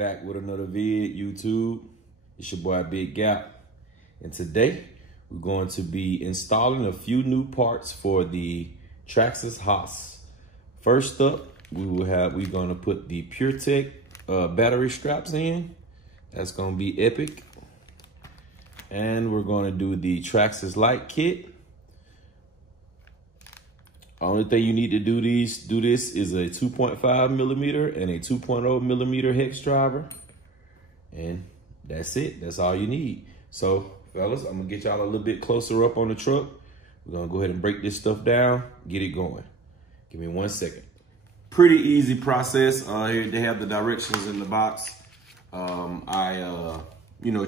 Back with another vid, YouTube. It's your boy Big Gap. And today, we're going to be installing a few new parts for the Traxxas Hoss. First up, we're gonna put the PureTech battery straps in. That's gonna be epic. And we're gonna do the Traxxas light kit. Only thing you need to do this is a 2.5 millimeter and a 2.0 millimeter hex driver. And that's it. That's all you need. So, fellas, I'm gonna get y'all a little bit closer up on the truck. We're gonna go ahead and break this stuff down, get it going. Give me 1 second. Pretty easy process. Here they have the directions in the box. I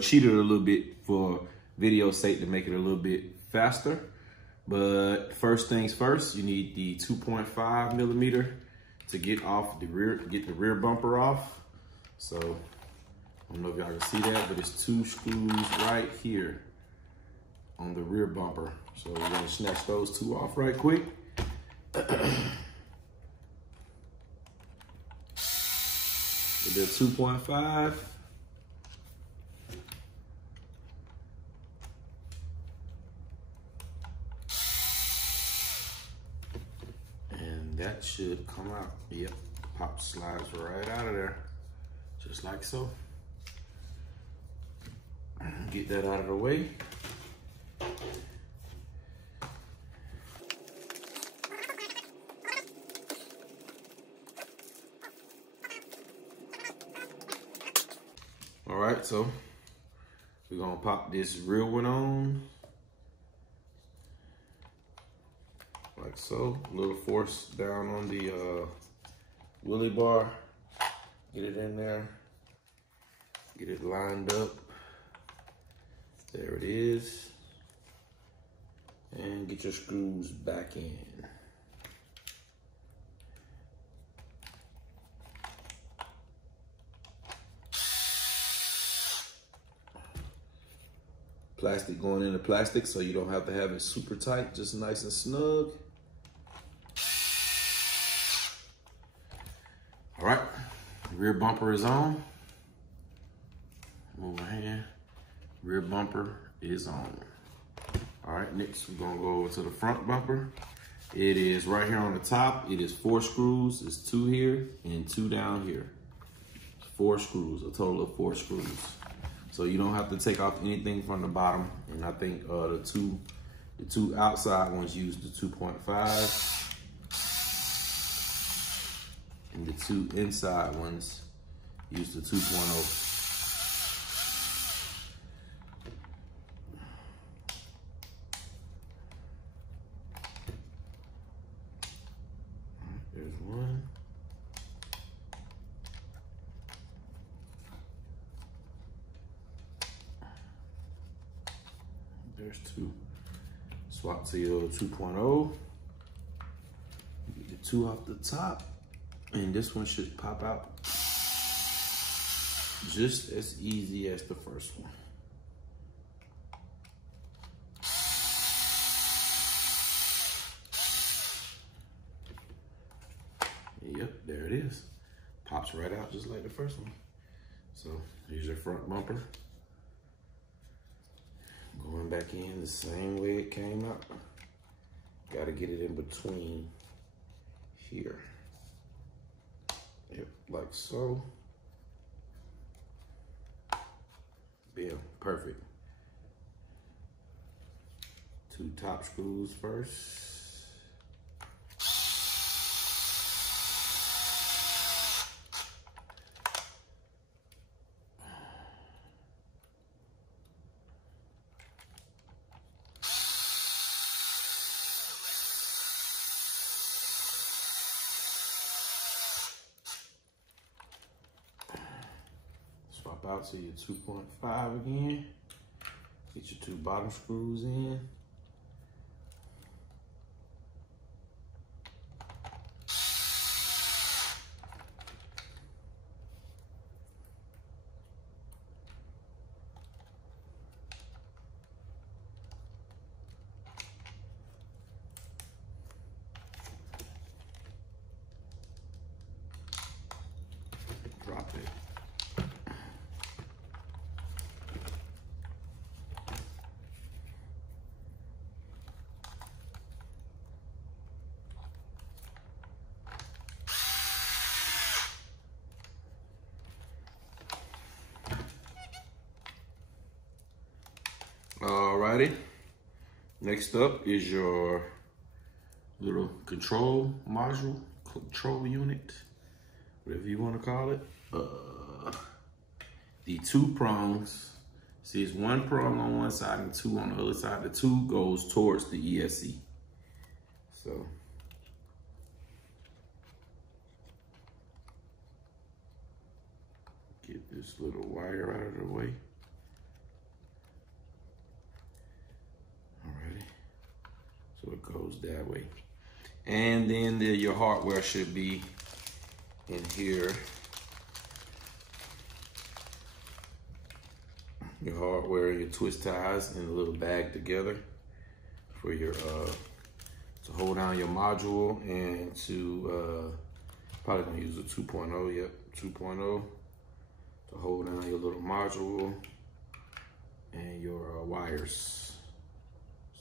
cheated a little bit for video's sake to make it a little bit faster. But first things first, you need the 2.5 millimeter to get the rear bumper off. So I don't know if y'all can see that, but it's 2 screws right here on the rear bumper. So we're gonna snatch those 2 off right quick. With the 2.5. And that should come out. Yep, pop slides right out of there, just like so. Get that out of the way. All right, so we're gonna pop this rear one on. Like so, a little force down on the wheelie bar. Get it in there, get it lined up. There it is. And get your screws back in. Plastic going into plastic, so you don't have to have it super tight, just nice and snug. All right, rear bumper is on. Move my hand. Rear bumper is on. All right, next we're gonna go over to the front bumper. It is right here on the top. It is 4 screws. It's 2 here and 2 down here. 4 screws, a total of 4 screws. So you don't have to take off anything from the bottom. And I think the two outside ones use the 2.5. And the 2 inside ones use the 2.0. There's 1. There's 2. Swap to your 2.0. Get the 2 off the top. And this one should pop out just as easy as the first one. Yep, there it is. Pops right out just like the first one. So here's your front bumper. Going back in the same way it came out. Got to get it in between here. Yep, like so. Bam, perfect. 2 top screws first. Swap out to your 2.5 again. Get your 2 bottom screws in. Drop it. Alrighty. Next up is your little control module, control unit, whatever you want to call it. The 2 prongs. See, it's 1 prong on one side and 2 on the other side. The 2 goes towards the ESC. So, get this little wire out of the way. Alrighty. So it goes that way. And then your hardware should be in here. Your hardware and your twist ties in a little bag together for your to hold down your module and to probably gonna use a 2.0, yep, 2.0 to hold down your little module and your wires.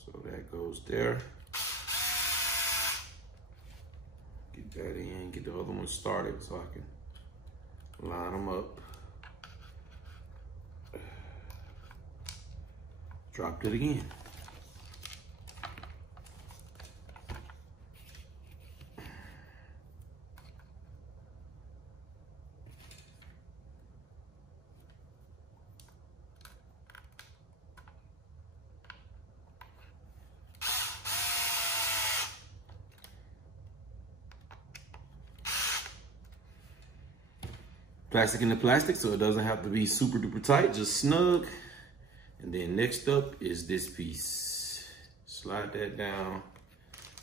So that goes there. Get that in, get the other one started so I can line them up. Dropped it again. Plastic in the plastic, so it doesn't have to be super duper tight, just snug. And then next up is this piece. Slide that down.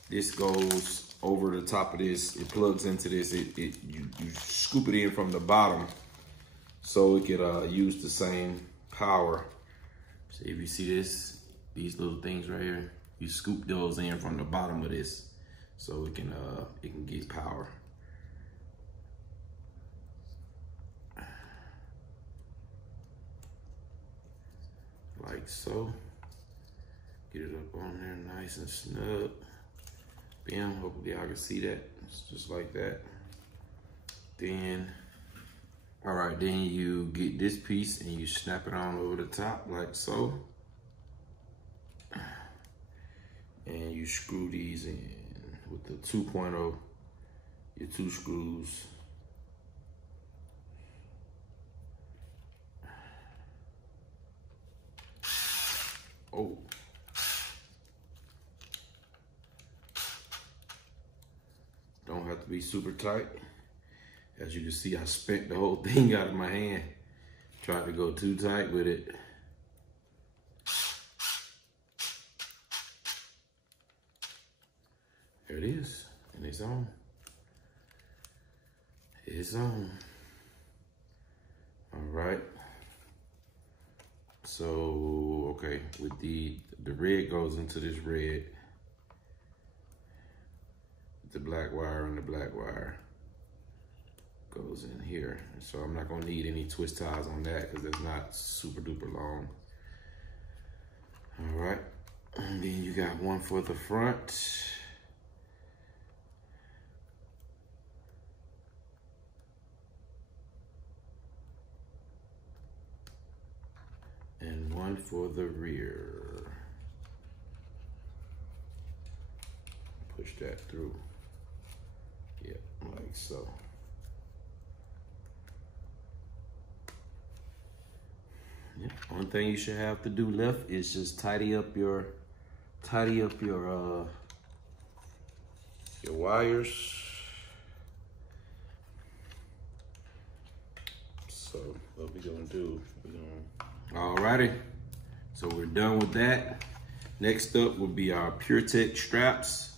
This goes over the top of this. It plugs into this. You scoop it in from the bottom so it could use the same power. So if you see this, these little things right here, you scoop those in from the bottom of this so it can get power. Like so. Get it up on there nice and snug. Bam, hopefully I can see that. It's just like that. Then, all right, then you get this piece and you snap it on over the top like so. And you screw these in with the 2.0, your 2 screws. Oh. Don't have to be super tight. As you can see, I spent the whole thing out of my hand. Tried to go too tight with it. There it is, and it's on. It's on. All right. So, okay, with the red goes into this red. The black wire and the black wire goes in here. So I'm not gonna need any twist ties on that because it's not super duper long. All right, and then you got one for the front. And one for the rear. Push that through. Yeah, like so. Yeah. One thing you should have to do left is just tidy up your wires. So what we're gonna do, alrighty, so we're done with that. Next up will be our PureTech straps,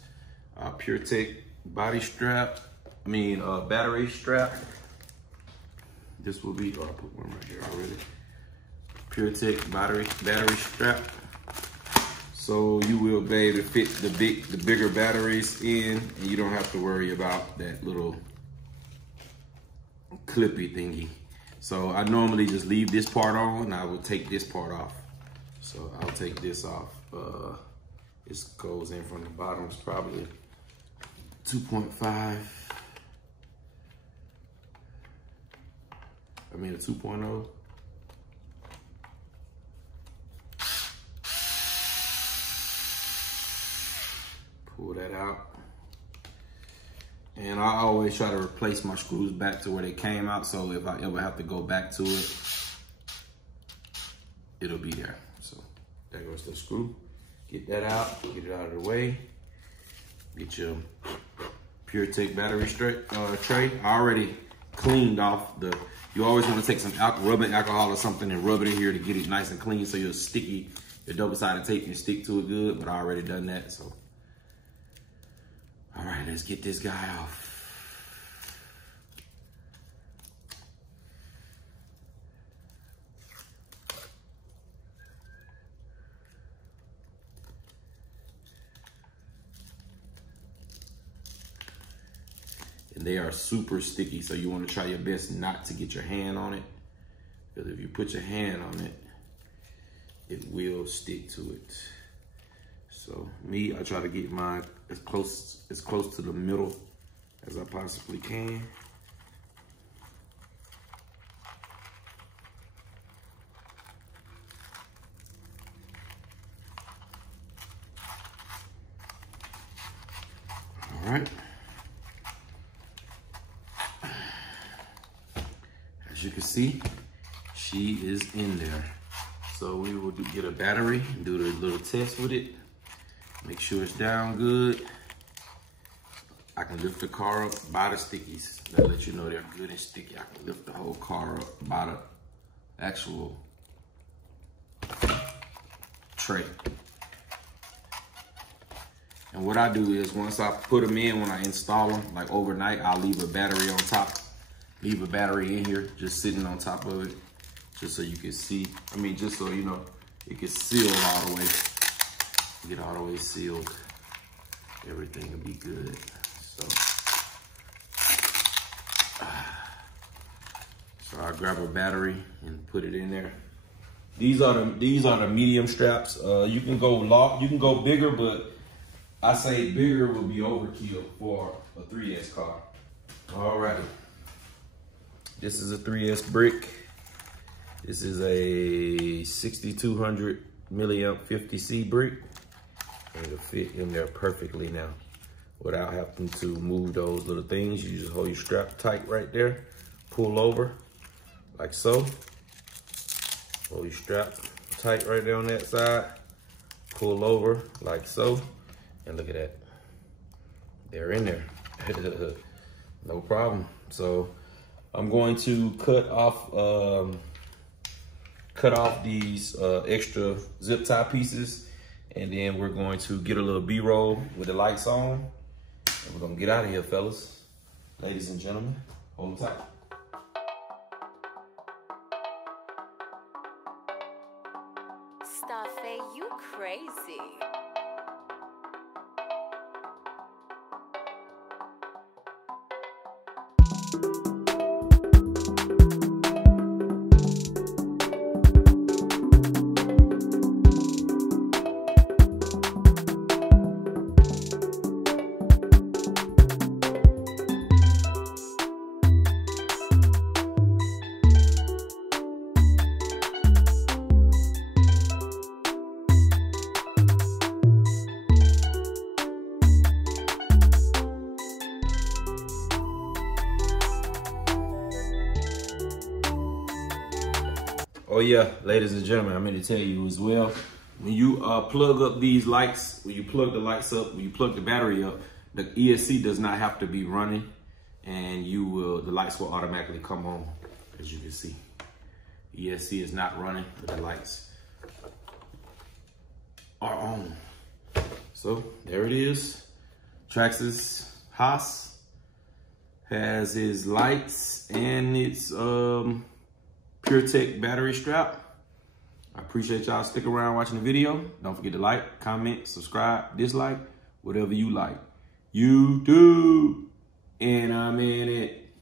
our PureTech body strap, battery strap. This will be, I put one right here already. PureTech battery strap. So you will be able to fit the bigger batteries in, and you don't have to worry about that little clippy thingy. So I normally just leave this part on, and I will take this part off. So I'll take this off. This goes in from the bottom. It's probably 2.5. I mean a 2.0. Pull that out. And I always try to replace my screws back to where they came out, so if I ever have to go back to it, it'll be there. So there goes the screw. Get that out, get it out of the way. Get your PureTech battery tray. I already cleaned off the, you always want to take some rubbing alcohol or something and rub it in here to get it nice and clean so your double-sided tape can stick to it good, but I already done that, so. All right, let's get this guy off. And they are super sticky, so you want to try your best not to get your hand on it, because if you put your hand on it, it will stick to it. So me, I try to get mine as close to the middle as I possibly can. All right. As you can see, she is in there. So we will get a battery and do the little test with it. Make sure it's down good. I can lift the car up by the stickies. That'll let you know they're good and sticky. I can lift the whole car up by the actual tray. And what I do is once I put them in, when I install them, like overnight, I'll leave a battery on top. Leave a battery in here, just sitting on top of it, just so you can see. I mean, just so you know, it can seal all the way. Get all the way sealed. Everything will be good. So I grab a battery and put it in there. These are the medium straps. You can go bigger, but I say bigger would be overkill for a 3S car. Alrighty. This is a 3S brick. This is a 6200 milliamp 50C brick. And it'll fit in there perfectly now without having to move those little things. You just hold your strap tight right there, pull over like so. Hold your strap tight right there on that side, pull over like so, and look at that. They're in there, no problem. So I'm going to cut off these extra zip tie pieces, and then we're going to get a little B-roll with the lights on, and we're gonna get out of here, fellas. Ladies and gentlemen, hold tight. Staffy, you crazy. Oh yeah, ladies and gentlemen, I meant to tell you as well, when you plug up these lights, when you plug the lights up, when you plug the battery up, the ESC does not have to be running, and the lights will automatically come on, as you can see. ESC is not running, but the lights are on. So there it is. Traxxas Hoss has his lights and its PureTech battery strap. I appreciate y'all sticking around watching the video. Don't forget to like, comment, subscribe, dislike, whatever you like. YouTube, and I'm in it.